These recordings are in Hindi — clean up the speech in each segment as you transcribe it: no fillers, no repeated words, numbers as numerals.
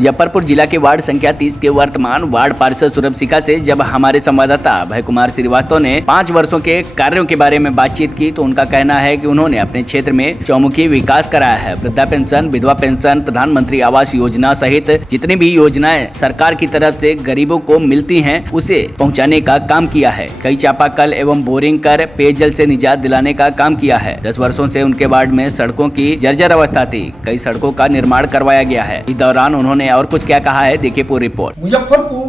मुजफ्फरपुर जिला के वार्ड संख्या 30 के वर्तमान वार्ड पार्षद सुरभ शिखा से जब हमारे संवाददाता भय कुमार श्रीवास्तव ने 5 वर्षों के कार्यों के बारे में बातचीत की तो उनका कहना है कि उन्होंने अपने क्षेत्र में चौमुखी विकास कराया है। वृद्धा पेंशन, विधवा पेंशन, प्रधानमंत्री आवास योजना सहित जितनी भी योजनाएं सरकार की तरफ से गरीबों को मिलती हैं उसे पहुँचाने का काम किया है। कई चापाकल एवं बोरिंग कर पेयजल से निजात दिलाने का काम किया है। 10 वर्षों से उनके वार्ड में सड़कों की जर्जर अवस्था थी, कई सड़कों का निर्माण करवाया गया है। इस दौरान उन्होंने और कुछ क्या कहा है, देखिए पूरी रिपोर्ट। मुजफ्फरपुर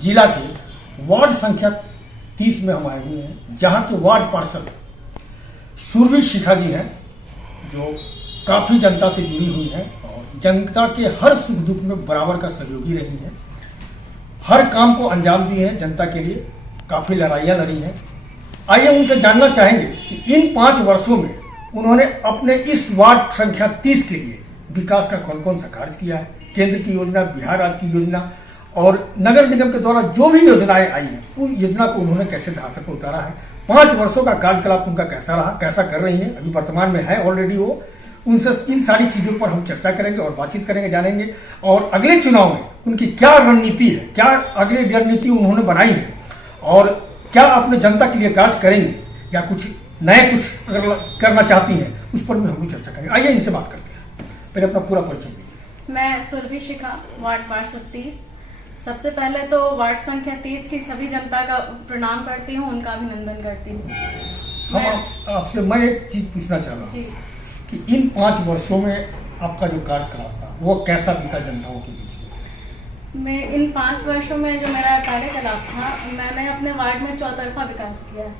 जिला के वार्ड संख्या 30 में हम आए हुए हैं, जहां के वार्ड पार्षद सुरभ शिखा जी हैं, जो काफी जनता से जुड़ी हुई है और जनता के हर सुख दुख में बराबर का सहयोगी रही है। हर काम को अंजाम दिए हैं, जनता के लिए काफी लड़ाइयां लड़ी हैं। आइए उनसे जानना चाहेंगे कि इन 5 वर्षों में उन्होंने अपने इस वार्ड संख्या 30 के लिए विकास का कौन कौन सा कार्य किया है। केंद्र की योजना, बिहार राज्य की योजना और नगर निगम के द्वारा जो भी योजनाएं आई हैं उन योजना को उन्होंने कैसे धरातल पर उतारा है। 5 वर्षों का कार्यकलाप उनका कैसा रहा, कैसा कर रही है, अभी वर्तमान में है ऑलरेडी वो। उनसे इन सारी चीजों पर हम चर्चा करेंगे और बातचीत करेंगे, जानेंगे। और अगले चुनाव में उनकी क्या रणनीति है, क्या अगली रणनीति उन्होंने बनाई है और क्या अपने जनता के लिए कार्य करेंगे या कुछ नए कुछ अगर करना चाहती हैं उस पर भी हम लोग चर्चा करेंगे। आइए इनसे बात करते हैं। पहले अपना पूरा परिचय दीजिए। मैं सुरभ शिखा, वार्ड पार्षद 30। सबसे पहले तो वार्ड संख्या 30 की सभी जनता का प्रणाम करती हूँ, उनका अभिनंदन करती हूँ। हम आपसे मैं एक चीज पूछना चाह रहा हूँ कि इन 5 वर्षों में आपका जो कार्यकलाप था वो कैसा बीता जनताओं के बीच में? मैं इन 5 वर्षों में जो मेरा कार्यकलाप था, मैंने अपने वार्ड में चौतरफा विकास किया है।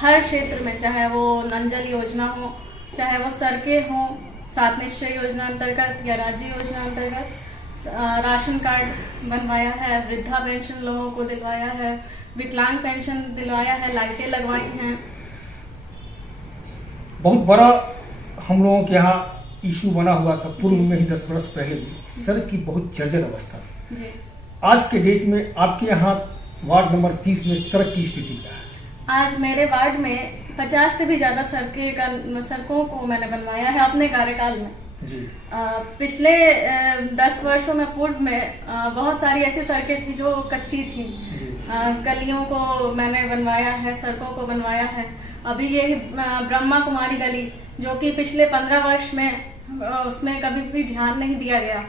हर क्षेत्र में, चाहे वो नल जल योजना हो, चाहे वो सड़कें हों, 7 निश्चय योजना अंतर्गत या राज्य योजना अंतर्गत राशन कार्ड बनवाया है, वृद्धा पेंशन लोगों को दिलवाया है, विकलांग पेंशन दिलवाया है, लाइटें लगवाई हैं। बहुत बड़ा हम लोगों के यहाँ इशू बना हुआ था पूर्व में ही 10 वर्ष पहले भी, सड़क की बहुत जर्जर अवस्था थी जी। आज के डेट में आपके यहाँ वार्ड नंबर 30 में सड़क की स्थिति क्या है? आज मेरे वार्ड में 50 से भी ज्यादा सड़कों को मैंने बनवाया है अपने कार्यकाल में जी। पिछले 10 वर्षों में पूर्व में बहुत सारी ऐसी सड़कें थी जो कच्ची थी। गलियों को मैंने बनवाया है, सड़कों को बनवाया है। अभी ये ब्रह्मा कुमारी गली जो कि पिछले 15 वर्ष में उसमें कभी भी ध्यान नहीं दिया गया।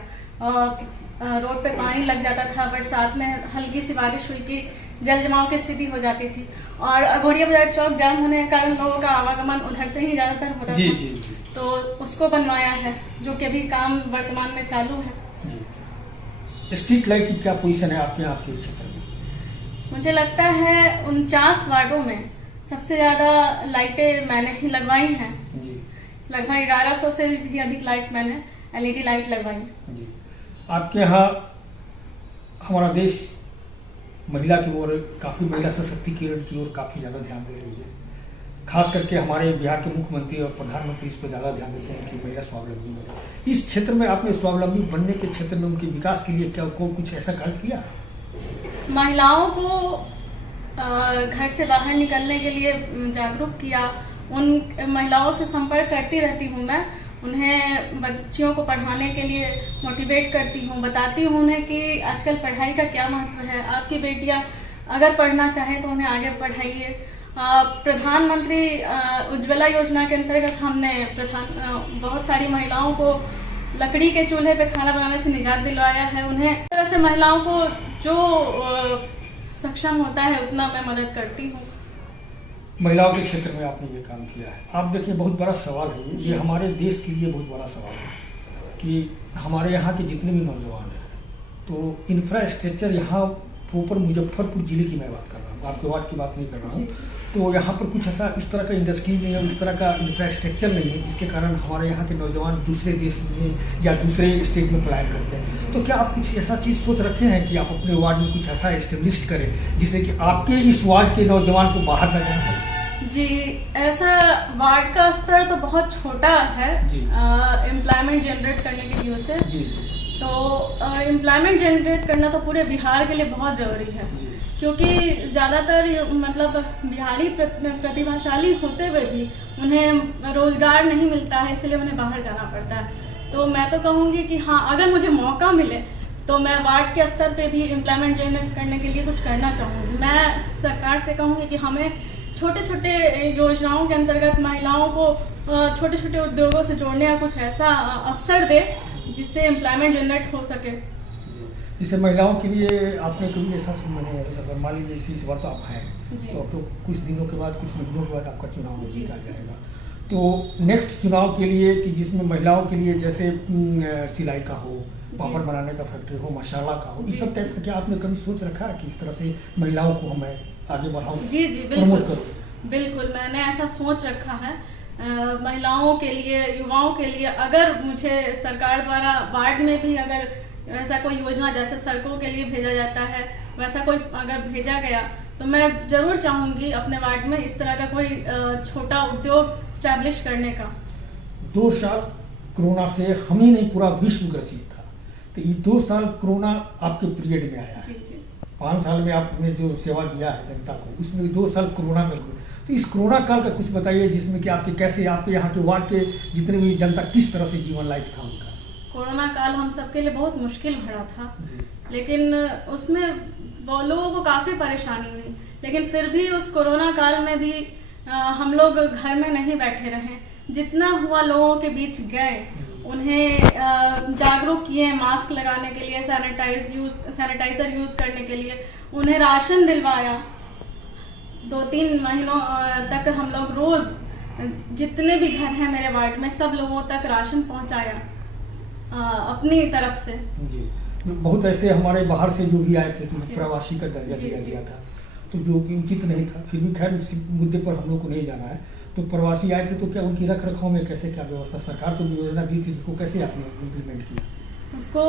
रोड पे पानी लग जाता था, बरसात में हल्की सी बारिश हुई कि जल जमाव की स्थिति हो जाती थी और अघोरिया बाजार चौक जाम होने के कारण लोगों का आवागमन उधर से ही ज्यादातर होता था जी। तो उसको बनवाया है, जो कि अभी काम वर्तमान में चालू है जी। स्ट्रीट लाइट की क्या पोजीशन है आपके यहाँ के क्षेत्र में? मुझे लगता है 49 वार्डों में सबसे ज्यादा लाइटें मैंने ही लगवाई हैं जी। लगभग 1100 से भी अधिक लाइट मैंने LED लाइट लगवाई जी। आपके यहाँ हमारा देश महिला की ओर, काफी महिला सशक्तिकरण की ओर काफी ज्यादा ध्यान दे रही है। खास करके हमारे बिहार के मुख्यमंत्री और प्रधानमंत्री इस पर ज्यादा ध्यान देते हैं कि महिला स्वावलंबी बने। इस क्षेत्र में आपने स्वावलंबी बनने के क्षेत्र में उनके विकास के लिए क्या कुछ ऐसा कार्य किया? महिलाओं को घर से बाहर निकलने के लिए जागरूक किया। उन महिलाओं से संपर्क करती रहती हूँ मैं, उन्हें बच्चियों को पढ़ाने के लिए मोटिवेट करती हूँ, बताती हूँ उन्हें कि आजकल पढ़ाई का क्या महत्व है। आपकी बेटियां अगर पढ़ना चाहें तो उन्हें आगे पढ़ाइए। प्रधानमंत्री उज्ज्वला योजना के अंतर्गत हमने बहुत सारी महिलाओं को लकड़ी के चूल्हे पे खाना बनाने से निजात दिलवाया है। उन्हें इस तरह से महिलाओं को जो सक्षम होता है उतना मैं मदद करती हूँ। महिलाओं के क्षेत्र में आपने ये काम किया है। आप देखिए, बहुत बड़ा सवाल है ये हमारे देश के लिए बहुत बड़ा सवाल है कि हमारे यहाँ के जितने भी नौजवान हैं तो इंफ्रास्ट्रक्चर यहाँ प्रॉपर मुजफ्फरपुर जिले की मैं बात कर रहा हूँ, आपके वार्ड की बात नहीं कर रहा हूँ। तो यहाँ पर कुछ ऐसा इस तरह का इंडस्ट्री नहीं है, उस तरह का इंफ्रास्ट्रक्चर नहीं है जिसके कारण हमारे यहाँ के नौजवान दूसरे देश में या दूसरे स्टेट में पलायन करते हैं। तो क्या आप कुछ ऐसा चीज़ सोच रखे हैं कि आप अपने वार्ड में कुछ ऐसा एस्टेब्लिश करें जिससे कि आपके इस वार्ड के नौजवान को बाहर न जाए? जी, ऐसा वार्ड का स्तर तो बहुत छोटा है एम्प्लॉयमेंट जनरेट करने की व्यू से जी। तो एम्प्लॉयमेंट जनरेट करना तो पूरे बिहार के लिए बहुत जरूरी है क्योंकि ज़्यादातर मतलब बिहारी प्रतिभाशाली होते हुए भी उन्हें रोजगार नहीं मिलता है, इसलिए उन्हें बाहर जाना पड़ता है। तो मैं तो कहूँगी कि हाँ, अगर मुझे मौका मिले तो मैं वार्ड के स्तर पे भी एम्प्लॉयमेंट जनरेट करने के लिए कुछ करना चाहूँगी। मैं सरकार से कहूँगी कि हमें छोटे छोटे योजनाओं के अंतर्गत महिलाओं को छोटे छोटे उद्योगों से जोड़ने का कुछ ऐसा अवसर दे जिससे एम्प्लॉयमेंट जनरेट हो सके। जैसे महिलाओं के लिए आपने कभी ऐसा मैंने अगर मान लीजिए इस बार तो आप हैं, तो आप लोग कुछ दिनों के बाद, कुछ महीनों के बाद आपका चुनाव नजदीक आ जाएगा, तो नेक्स्ट चुनाव के लिए कि जिसमें महिलाओं के लिए जैसे सिलाई का हो, पापड़ बनाने का फैक्ट्री हो, मसाला का हो, इस सब टाइप का क्या आपने कभी सोच रखा है कि इस तरह से महिलाओं को हमें आगे बढ़ाऊं? जी बिल्कुल, बिल्कुल मैंने ऐसा सोच रखा है। महिलाओं के लिए, युवाओं के लिए अगर मुझे सरकार द्वारा वार्ड में भी अगर वैसा कोई योजना जैसे सड़कों के लिए भेजा जाता है वैसा कोई अगर भेजा गया तो मैं जरूर चाहूँगी अपने वार्ड में इस तरह का कोई छोटा उद्योग स्टैब्लिश करने का। 2 साल कोरोना से हम ही नहीं पूरा विश्व ग्रसित था, तो ये 2 साल कोरोना आपके पीरियड में आया है। 5 साल में आपने जो सेवा दिया है जनता को, उसमें 2 साल कोरोना में हुए, तो इस कोरोना काल का कुछ बताइए जिसमें कि आपके कैसे आपके यहाँ के वार्ड के जितने भी जनता किस तरह से जीवन लाइफ था उनका। कोरोना काल हम सबके लिए बहुत मुश्किल भरा था, लेकिन उसमें वो लोगों को काफ़ी परेशानी हुई, लेकिन फिर भी उस कोरोना काल में भी हम लोग घर में नहीं बैठे रहे, जितना हुआ लोगों के बीच गए, उन्हें जागरूक किए मास्क लगाने के लिए, सैनिटाइज़र यूज़ करने के लिए, उन्हें राशन दिलवाया। 2-3 महीनों तक हम लोग रोज़ जितने भी घर हैं मेरे वार्ड में सब लोगों तक राशन पहुंचाया अपनी तरफ से। जी, बहुत ऐसे हमारे बाहर से जो भी आए थे तो प्रवासी का दर्जा दिया गया था, तो जो कि उचित नहीं था, फिर भी खैर उस मुद्दे पर हम लोग को नहीं जाना है। तो प्रवासी आए थे तो क्या उनकी रख रखाव में कैसे क्या व्यवस्था, सरकार को भी योजना दी थी, उसको कैसे आपने इम्प्लीमेंट किया? उसको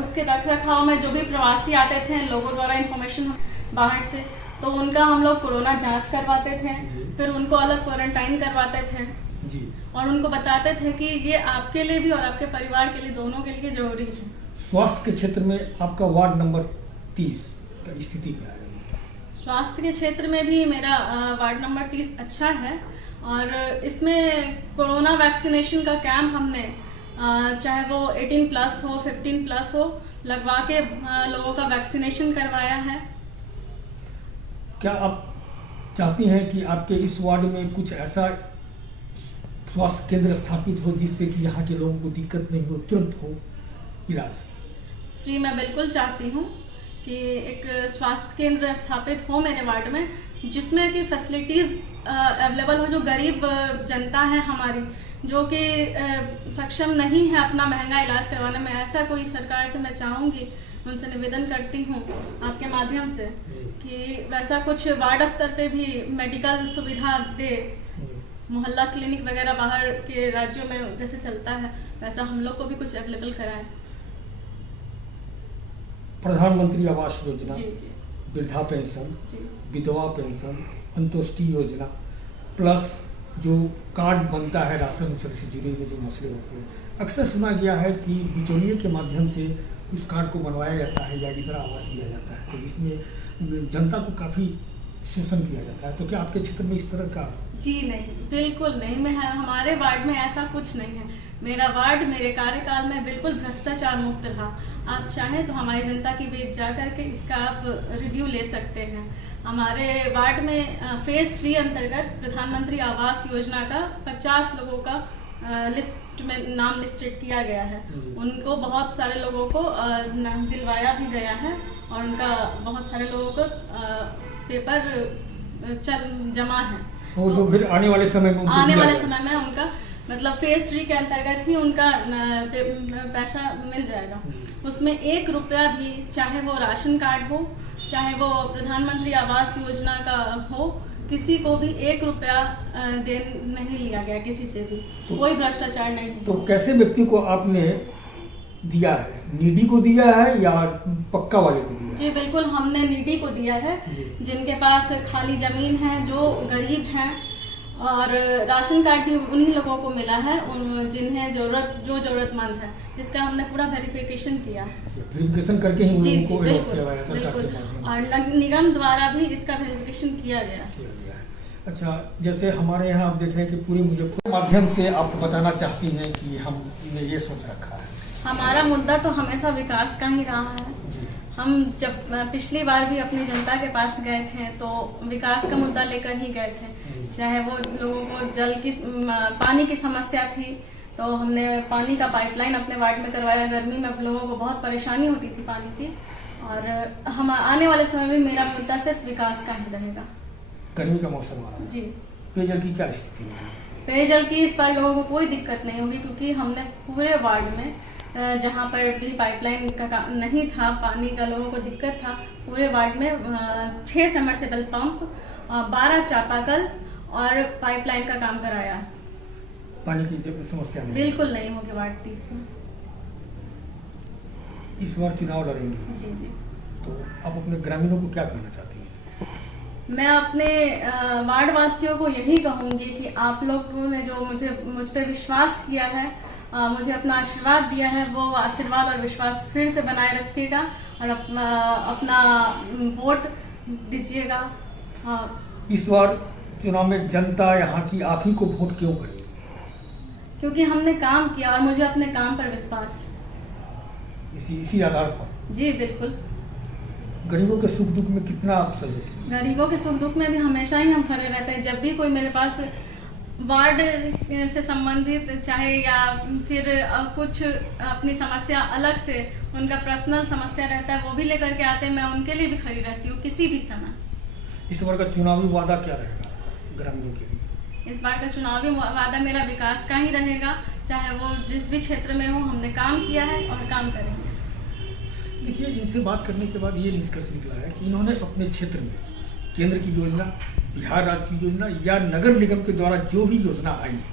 उसके रख रखाव में जो भी प्रवासी आते थे लोगों द्वारा इंफॉर्मेशन बाहर से, तो उनका हम लोग कोरोना जांच करवाते थे, फिर उनको अलग क्वारंटाइन करवाते थे जी, और उनको बताते थे कि ये आपके लिए भी और आपके परिवार के लिए, दोनों के लिए जरूरी है। स्वास्थ्य के क्षेत्र में आपका वार्ड नंबर 30 का स्थिति क्या है? स्वास्थ्य के क्षेत्र में भी मेरा वार्ड नंबर 30 अच्छा है, और इसमें कोरोना वैक्सीनेशन का कैंप हमने चाहे वो 18+ हो 15+ हो लगवा के लोगों का वैक्सीनेशन करवाया है। क्या आप चाहती हैं कि आपके इस वार्ड में कुछ ऐसा स्वास्थ्य केंद्र स्थापित हो जिससे कि यहाँ के लोगों को दिक्कत नहीं हो, तुरंत हो इलाज? जी मैं बिल्कुल चाहती हूँ कि एक स्वास्थ्य केंद्र स्थापित हो मेरे वार्ड में, जिसमें कि फैसिलिटीज़ अवेलेबल हो। जो गरीब जनता है हमारी, जो कि सक्षम नहीं है अपना महंगा इलाज करवाने में, ऐसा कोई सरकार से मैं चाहूँगी, उनसे निवेदन करती हूँ आपके माध्यम से कि वैसा कुछ वार्ड स्तर पे भी मेडिकल सुविधा दे। मोहल्ला क्लिनिक वगैरह बाहर के राज्यों में जैसे चलता है वैसा हम लोग को भी कुछ अवेलेबल कराएं। प्रधानमंत्री आवास योजना, जी जी, वृद्धा पेंशन, जी, विधवा पेंशन, अंत्योदय योजना, प्लस जो कार्ड बनता है राशन से जुड़े हुए जो मसले होते हैं, अक्सर सुना गया है कि बिचौलिए के माध्यम से उस कार्ड को बनवाया जाता है या इंदिरा आवास दिया जाता है, तो जिसमें जनता को काफ़ी शोषण किया जाता है। तो क्या आपके क्षेत्र में इस तरह का? जी नहीं, बिल्कुल नहीं। मैं हमारे वार्ड में ऐसा कुछ नहीं है। मेरा वार्ड मेरे कार्यकाल में बिल्कुल भ्रष्टाचार मुक्त रहा। आप चाहें तो हमारी जनता के बीच जा करके इसका आप रिव्यू ले सकते हैं। हमारे वार्ड में फेज़ 3 अंतर्गत प्रधानमंत्री आवास योजना का 50 लोगों का लिस्ट में नाम लिस्टेड किया गया है। उनको बहुत सारे लोगों को दिलवाया भी गया है, और उनका बहुत सारे लोगों को पेपर जमा है। और जो फिर आने वाले समय में उनका मतलब फेज़ 3 के अंतर्गत ही उनका पैसा मिल जाएगा। उसमें 1 रुपया भी, चाहे वो राशन कार्ड हो, चाहे वो प्रधानमंत्री आवास योजना का हो, किसी को भी 1 रुपया नहीं लिया गया किसी से भी। तो कोई भ्रष्टाचार नहीं। तो कैसे व्यक्ति को आपने दिया है? नीडी को दिया है या पक्का वाले को दिया है? जी बिल्कुल, हमने नीडी को दिया है, जिनके पास खाली जमीन है, जो गरीब हैं, और राशन कार्ड भी उन्हीं लोगों को मिला है जिन्हें जरूरतमंद है, जिसका हमने पूरा वेरिफिकेशन किया। वेरिफिकेशन करके ही उन लोगों को बिल्कुल, और निगम द्वारा भी इसका वेरिफिकेशन किया गया। अच्छा, जैसे हमारे यहाँ आप देख रहे हैं कि पूरे मुजफ्फरपुर माध्यम से आप बताना चाहती हैं कि हमने ये सोच रखा है। हमारा मुद्दा तो हमेशा विकास का ही रहा है। जी। हम जब पिछली बार भी अपनी जनता के पास गए थे तो विकास का मुद्दा लेकर ही गए थे। चाहे वो लोगों को पानी की समस्या थी तो हमने पानी का पाइपलाइन अपने वार्ड में करवाया। गर्मी में लोगों को बहुत परेशानी होती थी पानी की, और हम आने वाले समय में मेरा मुद्दा सिर्फ विकास का ही रहेगा। गर्मी का मौसम आ रहा है जी। पेयजल की क्या स्थिति है? पेयजल की इस बार लोगों को कोई दिक्कत नहीं होगी, क्योंकि हमने पूरे वार्ड में जहाँ पर भी पाइपलाइन का नहीं था, पानी का लोगों को दिक्कत था, पूरे वार्ड में 6 सबमर्सिबल पंप, 12 चापाकल और पाइपलाइन का काम कराया। पानी की समस्या नहीं बिल्कुल नहीं होगी वार्ड 30 में। इस बार चुनाव लड़ेंगे। जी जी। तो आप अपने ग्रामीणों को क्या कहना चाहती हैं? मैं अपने वार्ड वासियों को यही कहूंगी कि आप लोगों ने जो मुझ पे विश्वास किया है, मुझे अपना आशीर्वाद दिया है, वो आशीर्वाद और विश्वास फिर से बनाए रखिएगा और अपना वोट दीजिएगा। हाँ। इस बार चुनाव में जनता यहाँ की आप ही को वोट क्यों करेगी? क्योंकि हमने काम किया और मुझे अपने काम पर विश्वास है। इसी आधार पर? जी बिल्कुल। गरीबों के सुख दुख में कितना आप सहयोग? गरीबों के सुख दुख में भी हमेशा ही हम खड़े रहते हैं। जब भी कोई मेरे पास वार्ड से संबंधित चाहे या फिर कुछ अपनी समस्या अलग से उनका पर्सनल समस्या रहता है, वो भी लेकर के आते हैं, मैं उनके लिए भी खड़ी रहती हूँ किसी भी समय। इस बार का चुनावी वादा क्या रहेगा ग्रामीणों के लिए? इस बार का चुनावी वादा मेरा विकास का ही रहेगा, चाहे वो जिस भी क्षेत्र में हो। हमने काम किया है और काम करेंगे। देखिए, इनसे बात करने के बाद ये निष्कर्ष निकला है कि इन्होंने अपने क्षेत्र में केंद्र की योजना, बिहार राज्य की योजना या नगर निगम के द्वारा जो भी योजना आई है,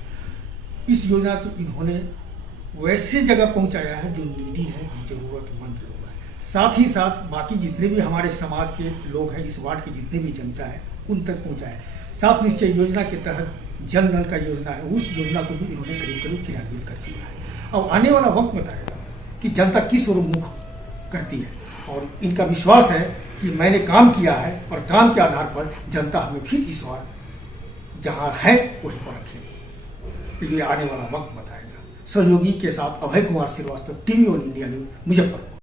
इस योजना को इन्होंने वैसे जगह पहुंचाया है जो नीडी है, जो जरूरतमंद लोग हैं। साथ ही साथ बाकी जितने भी हमारे समाज के लोग हैं, इस वार्ड की जितने भी जनता है, उन तक पहुंचाया है। सात निश्चय योजना के तहत जन नल का योजना है, उस योजना को भी इन्होंने करीब करीब क्रियान्वित कर चुका है। अब आने वाला वक्त बताएगा कि जनता किस ओर मुख करती है, और इनका विश्वास है कि मैंने काम किया है और काम के आधार पर जनता हमें फिर इस बार जहां है वहीं पर रखेगी। तो ये आने वाला वक्त बताएगा। सहयोगी के साथ Abhay Kumar Srivastava, TV 1 India news, Muzaffarpur.